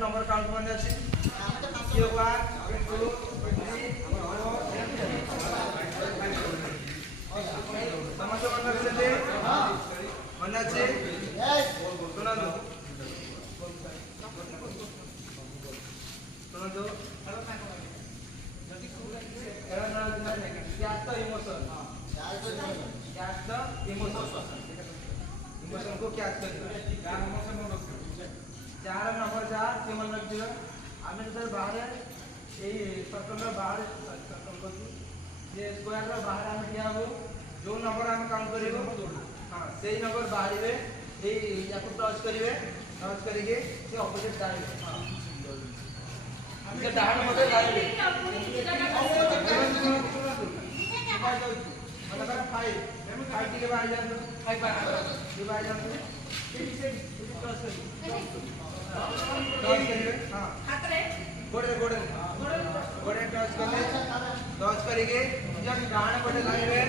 number count मध्ये ଅଛି କିଏ 1 2 3 ସମସ୍ତେ ମନେ ରଖିଛନ୍ତି ମନେ ଅଛି ଶୁଣନ୍ତୁ ଶୁଣନ୍ତୁ इमोशन को क्या चार नंबर 4 से मन रख दियो आमे तो बाहर ए सर्कल रो बाहर सर्कल को जे स्क्वायर रो बाहर हम किया हो जो नंबर हम काउंट करिवो हां सेही नंबर बाहर रे ए याको टच करिवे टच करिके से ऑपोजिट डाइव हां जे डाहण मते जाइबे मतलब 5 के बाहर जानो 5 के बाहर जानो से टच करिवे हां हातरे गोड़े गोड़े गोड़े टच करले टच करिके जब डाहण पटे लाइबे